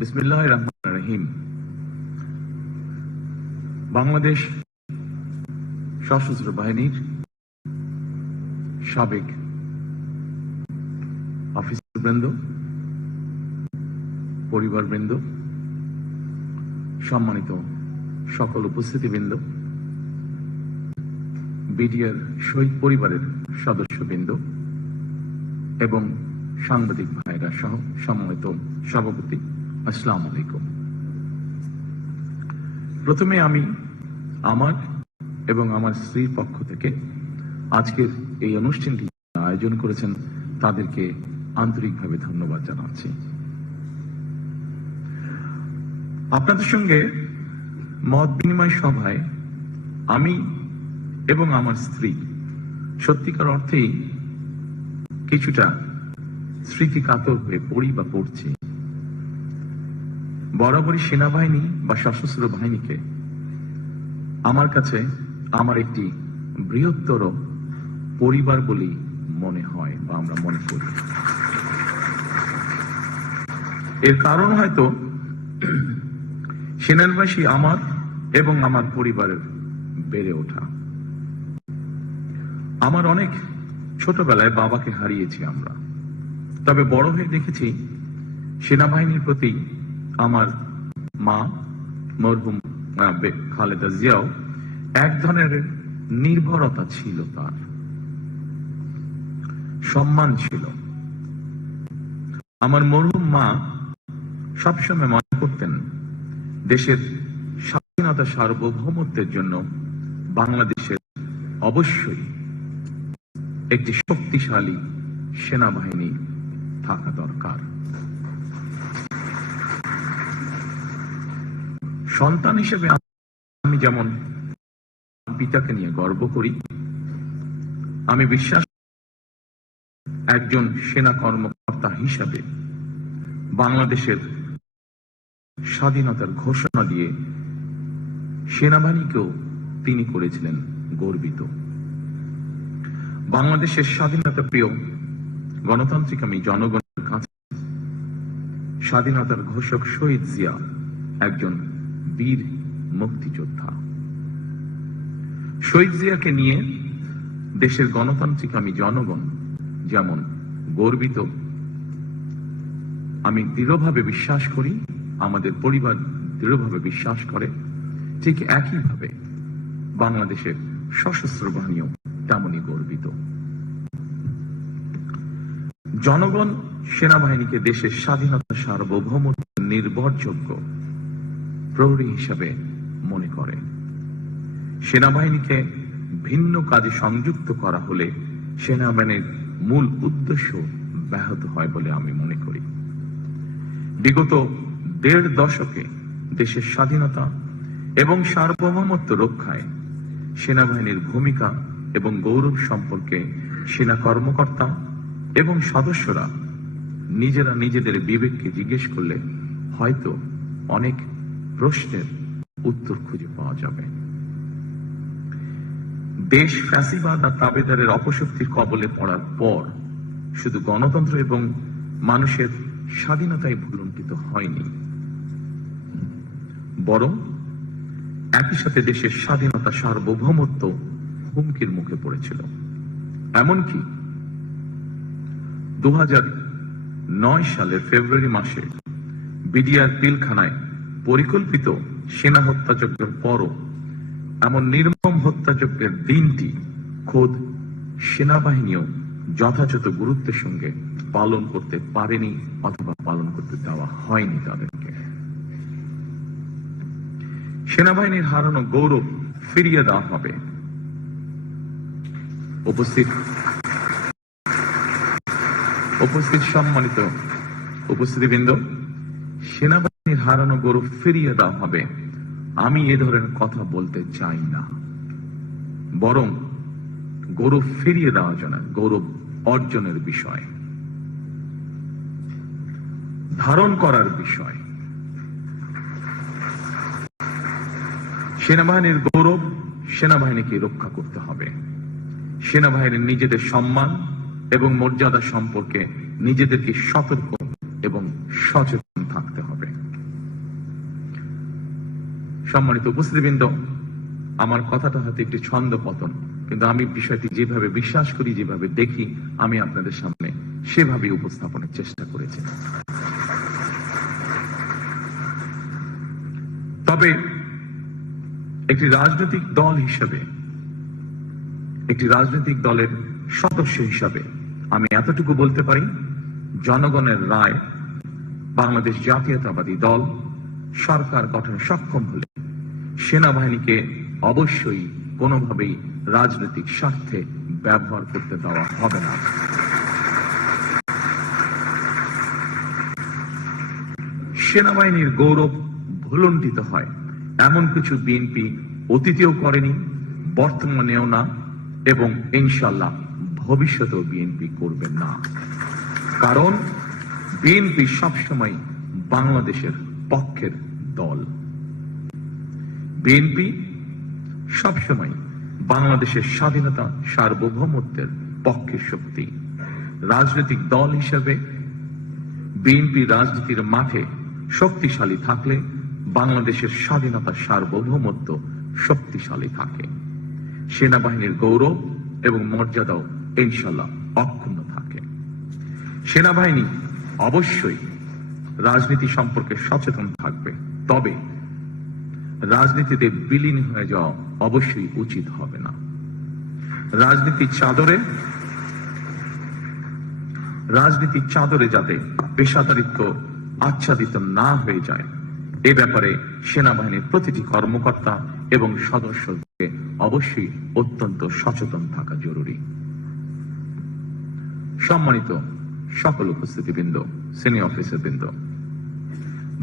বিসমিল্লাহির রহমানির রহিম। বাংলাদেশ সশস্ত্র বাহিনীর সাবেক অফিসারবৃন্দ, পরিবারবৃন্দ, সম্মানিত সকল উপস্থিতিবৃন্দ, বিডিআর শহীদ পরিবারের সদস্যবৃন্দ এবং সাংবাদিক ভাইরা সহ সম্মানিত সভাপতি, আসসালামু আলাইকুম। প্রথমে আমি আমার এবং আমার স্ত্রীর পক্ষ থেকে আজকের এই অনুষ্ঠানটি আয়োজন করেছেন তাদেরকে আন্তরিকভাবে ধন্যবাদ জানাচ্ছি। আপনাদের সঙ্গে মত বিনিময় সভায় আমি এবং আমার স্ত্রী সত্যিকার অর্থেই কিছুটা স্মৃতি কাতর হয়ে পড়ি বা পড়ছি। বরাবরই সেনাবাহিনী বা সশস্ত্র বাহিনীকে আমার কাছে আমার একটি বৃহত্তর পরিবার বলেই মনে হয় বা আমরা মনে করি। এর কারণ হয়তো সেনাবাসী আমার এবং আমার পরিবারের বেড়ে ওঠা। আমার অনেক ছোটবেলায় বাবাকে হারিয়েছি আমরা, তবে বড় হয়ে দেখেছি সেনাবাহিনীর প্রতি আমার মা মরহুম খালেদা জিয়াও এক ধরনের নির্ভরতা ছিল, তার সম্মান ছিল। আমার মরহুম মা সবসময় মনে করতেন দেশের স্বাধীনতা সার্বভৌমত্বের জন্য বাংলাদেশের অবশ্যই একটি শক্তিশালী সেনাবাহিনী থাকা দরকার। সন্তান হিসেবে আমি যেমন পিতাকে নিয়ে গর্ব করি, আমি বিশ্বাস একজন সেনা কর্মকর্তা হিসাবে বাংলাদেশের স্বাধীনতার ঘোষণা দিয়ে সেনাবাহিনীকেও তিনি করেছিলেন গর্বিত। বাংলাদেশের স্বাধীনতা প্রিয় গণতান্ত্রিক আমি জনগণের কাছে স্বাধীনতার ঘোষক শহীদ জিয়া একজন বীর মুক্তিযোদ্ধা। শহীদ জিয়াকে নিয়ে দেশের গণতান্ত্রিক আমি জনগণ যেমন গর্বিত, আমি দৃঢ়ভাবে বিশ্বাস করি, আমাদের পরিবার দৃঢ়ভাবে বিশ্বাস করে, ঠিক একইভাবে বাংলাদেশের সশস্ত্র বাহিনীও তেমনই গর্বিত। জনগণ সেনাবাহিনীকে দেশের স্বাধীনতা সার্বভৌমত্বের নির্ভরযোগ্য প্রহরী হিসাবে মনে করে। সেনাবাহিনীকে ভিন্ন কাজে সংযুক্ত করা হলে সেনাবাহিনীর মূল উদ্দেশ্য ব্যাহত হয় বলে আমি মনে করি। বিগত ১.৫ দশকে দেশের স্বাধীনতা এবং সার্বভৌমত্ব রক্ষায় সেনাবাহিনীর ভূমিকা এবং গৌরব সম্পর্কে সেনা কর্মকর্তা এবং সদস্যরা নিজেরা নিজেদের বিবেককে জিজ্ঞেস করলে হয়তো অনেক প্রশ্নের উত্তর খুঁজে পাওয়া যাবে। দেশ ফ্যাসিবাদ আর তাবেদারের অপশক্তির কবলে পড়ার পর শুধু গণতন্ত্র এবং মানুষের স্বাধীনতাই ভুলুণ্ঠিত হয়নি, বরং একই সাথে দেশের স্বাধীনতা সার্বভৌমত্ব হুমকির মুখে পড়েছিল। এমনকি ২০০৯ সালের ফেব্রুয়ারি মাসে বিডিআর পিলখানায় পরিকল্পিত সেনা হত্যাযজ্ঞের পরও এমন নির্মম হত্যাযজ্ঞের দিনটি খোদ সেনাবাহিনীও যথাযথ গুরুত্বের সঙ্গে পালন করতে পারেনি অথবা পালন করতে দেওয়া হয়নি তাদেরকে। সেনাবাহিনীর হারানো গৌরব ফিরিয়ে দেওয়া হবে। উপস্থিত সম্মানিত উপস্থিতিবৃন্দ, সেনাবাহিনীর হারানো গৌরব ফিরিয়ে দেওয়া হবে আমি এ ধরনের কথা বলতে চাই না, বরং গৌরব ফিরিয়ে দেওয়া যায় না, গৌরব অর্জনের বিষয়, ধারণ করার বিষয়। সেনাবাহিনীর গৌরব সেনাবাহিনীকে রক্ষা করতে হবে। সেনাবাহিনীর নিজেদের সম্মান এবং মর্যাদা সম্পর্কে নিজেদেরকে সতর্ক এবং সচেতন থাকতে হবে। সম্মানিত উপস্থিতিবৃন্দ, আমার কথাটা হয়তো একটু ছন্দ পতন, কিন্তু আমি বিষয়টি যেভাবে বিশ্বাস করি, যেভাবে দেখি, আমি আপনাদের সামনে সেভাবে উপস্থাপনের চেষ্টা করেছি। তবে একটি রাজনৈতিক দল হিসেবে, একটি রাজনৈতিক দলের সদস্য হিসাবে আমি এতটুকু বলতে পারি, জনগণের রায় বাংলাদেশ জাতীয়তাবাদী দল সরকার গঠনে সক্ষম হলে সেনাবাহিনীকে অবশ্যই কোনোভাবেই রাজনৈতিক স্বার্থে ব্যবহার করতে দেওয়া হবে না। সেনাবাহিনীর গৌরব ভুলুণ্ঠিত হয় এমন কিছু বিএনপি অতীতেও করেনি, বর্তমানেও না, এবং ইনশাআল্লাহ ভবিষ্যতেও বিএনপি করবে না। কারণ বিএনপি সবসময় বাংলাদেশের পক্ষের দল। বিএনপি সবসময় বাংলাদেশের স্বাধীনতা, সার্বভৌমত্বের পক্ষের শক্তি। রাজনৈতিক দল হিসেবে বিএনপি রাজনীতির মাঠে শক্তিশালী থাকলে বাংলাদেশের স্বাধীনতা, সার্বভৌমত্ব শক্তিশালী থাকে। সেনাবাহিনীর গৌরব এবং মর্যাদাও ইনশাআল্লাহ অক্ষুণ্ণ থাকে। সেনাবাহিনী অবশ্যই রাজনীতি সম্পর্কে সচেতন থাকবে, তবে রাজনীতিতে বিলীন হয়ে যাওয়া অবশ্যই উচিত হবে না। রাজনীতির চাদরে যাতে পেশাদারিত্ব আচ্ছাদিত না হয়ে যায়, এ ব্যাপারে সেনাবাহিনীর প্রতিটি কর্মকর্তা এবং সদস্যকে অবশ্যই অত্যন্ত সচেতন থাকা জরুরি। সম্মানিত সকল উপস্থিতিবৃন্দ, সিনিয়র অফিসারবৃন্দ,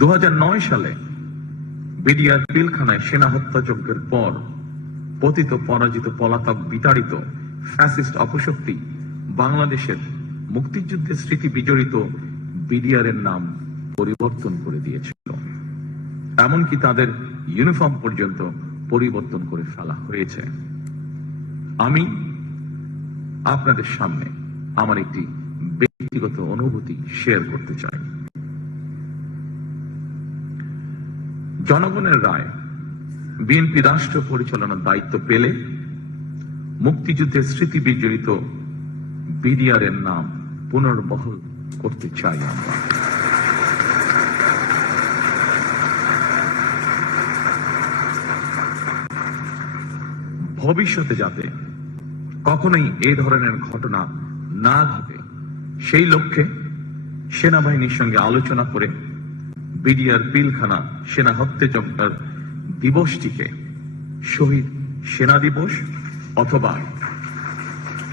2009 সালে বিডিআর পিলখানায় সেনা হত্যাযজ্ঞের পর পতিত, পরাজিত, পলাতক, বিতাড়িত ফ্যাসিস্ট অপশক্তি বাংলাদেশের মুক্তিযুদ্ধের স্মৃতি বিজড়িত বিডিআর এর নাম পরিবর্তন করে দিয়েছিল। এমনকি তাদের ইউনিফর্ম পর্যন্ত পরিবর্তন করে ফেলা হয়েছে। আমি আপনাদের সামনে আমার একটি ব্যক্তিগত অনুভূতি শেয়ার করতে চাই। জনগণের রায় বিএনপি রাষ্ট্র পরিচালনার দায়িত্ব পেলে মুক্তিযুদ্ধের স্মৃতি বিজড়িত বিডিআর এর নাম পুনর্বহাল করতে চাই আমরা। ভবিষ্যতে যাতে কখনোই এই ধরনের ঘটনা না ঘটে, সেই লক্ষ্যে সেনাবাহিনীর সঙ্গে আলোচনা করে বিডিআর পিলখানা সেনা হত্যাযজ্ঞের দিবসটিকে শহীদ সেনা দিবস অথবা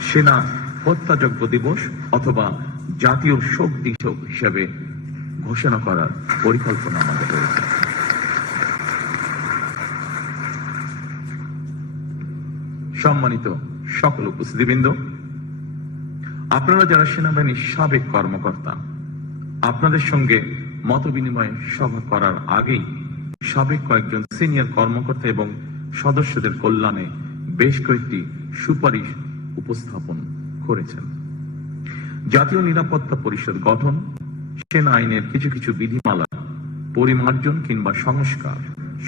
সেনা হত্যাযজ্ঞ দিবস অথবা জাতীয় শোক দিবস হিসেবে ঘোষণা করার পরিকল্পনা আমাদের রয়েছে। সম্মানিত সকল উপস্থিতিবৃন্দ, আপনারা যারা সেনাবাহিনীর সাবেক কর্মকর্তা, আপনাদের সঙ্গে মত বিনিময় সভা করার আগেই সাবেক কয়েকজন সিনিয়র কর্মকর্তা এবং সদস্যদের কল্যাণে বেশ কয়েকটি সুপারিশ উপস্থাপন করেছেন। জাতীয় নিরাপত্তা পরিষদ গঠন, সেনা আইনের কিছু কিছু বিধিমালা পরিমার্জন কিংবা সংস্কার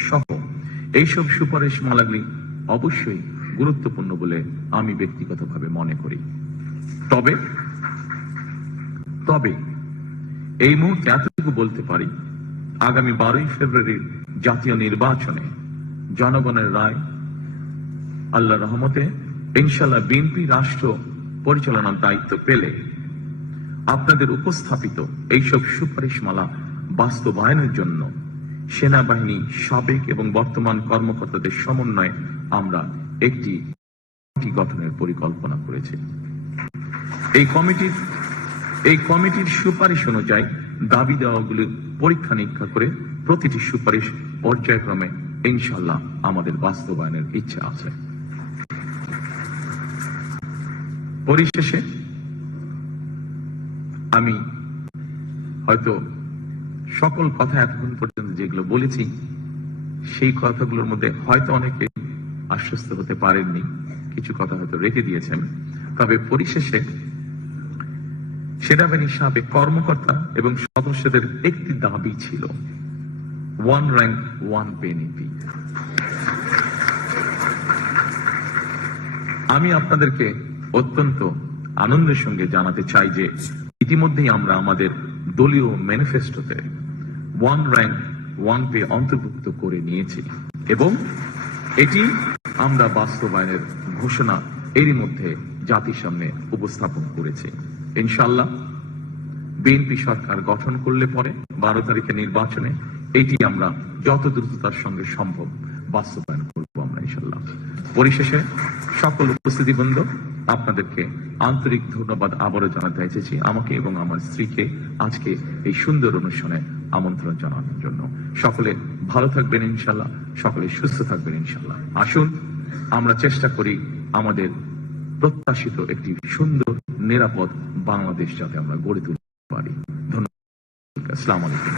সহ এইসব সুপারিশ মালাগুলি অবশ্যই গুরুত্বপূর্ণ বলে আমি ব্যক্তিগতভাবে মনে করি। তবে এই মুহূর্তে এতটুকু বলতে পারি, আগামী 12ই ফেব্রুয়ারির জাতীয় নির্বাচনে জনগণের রায় আল্লাহর রহমতে ইনশাআল্লাহ বিএনপি রাষ্ট্র পরিচালনার দায়িত্ব পেলে আপনাদের উপস্থাপিত এইসব সুপারিশমালা বাস্তবায়নের জন্য সেনাবাহিনী সাবেক এবং বর্তমান কর্মকর্তাদের সমন্বয়ে আমরা একটি কমিটি গঠনের পরিকল্পনা করেছি। এই কমিটির সুপারিশ অনুযায়ী দাবি দেওয়াগুলি পরীক্ষা নিরীক্ষা করে প্রতিটি সুপারিশ পর্যায়ক্রমে ইনশাআল্লাহ আমাদের বাস্তবায়নের ইচ্ছা আছে। পরিশেষে আমি হয়তো সকল কথা এতক্ষণ পর্যন্ত যেগুলো বলেছি, সেই কথাগুলোর মধ্যে হয়তো অনেকে আশ্বস্ত হতে পারেননি, কিছু কথা হয়তো রেখে দিয়েছেন। তবে পরিশেষে সেনাবাহিনীর সাবেক কর্মকর্তা এবং সদস্যদের একটি দাবি ছিল, 1 rank 1 pay নীতি। আমি আপনাদেরকে অত্যন্ত আনন্দের সঙ্গে জানাতে চাই যে ইতিমধ্যেই আমরা আমাদের দলীয় ম্যানিফেস্টোতে 1 rank 1 pay অন্তর্ভুক্ত করে নিয়েছি এবং এটি আমরা বাস্তবায়নের ঘোষণা এরই মধ্যে জাতির সামনে উপস্থাপন করেছি। ইনশাআল্লাহ বিএনপি সরকার গঠন করলে পরে 12 তারিখের নির্বাচনে এটি আমরা যত দ্রুততার সঙ্গে সম্ভব বাস্তবায়ন করব আমরা ইনশাআল্লাহ। পরিশেষে সকল উপস্থিতিবৃন্দ, আপনাদেরকে আন্তরিক ধন্যবাদ আবারও জানাতে এসেছি আমাকে এবং আমার স্ত্রীকে আজকে এই সুন্দর অনুষ্ঠানে আমন্ত্রণ জানানোর জন্য। সকলে ভালো থাকবেন ইনশাআল্লাহ, সকলে সুস্থ থাকবেন ইনশাআল্লাহ। আসুন আমরা চেষ্টা করি আমাদের প্রত্যাশিত একটি সুন্দর নিরাপদ বাংলাদেশ যাতে আমরা গড়ে তুলতে পারি। ধন্যবাদ। আসসালামু আলাইকুম।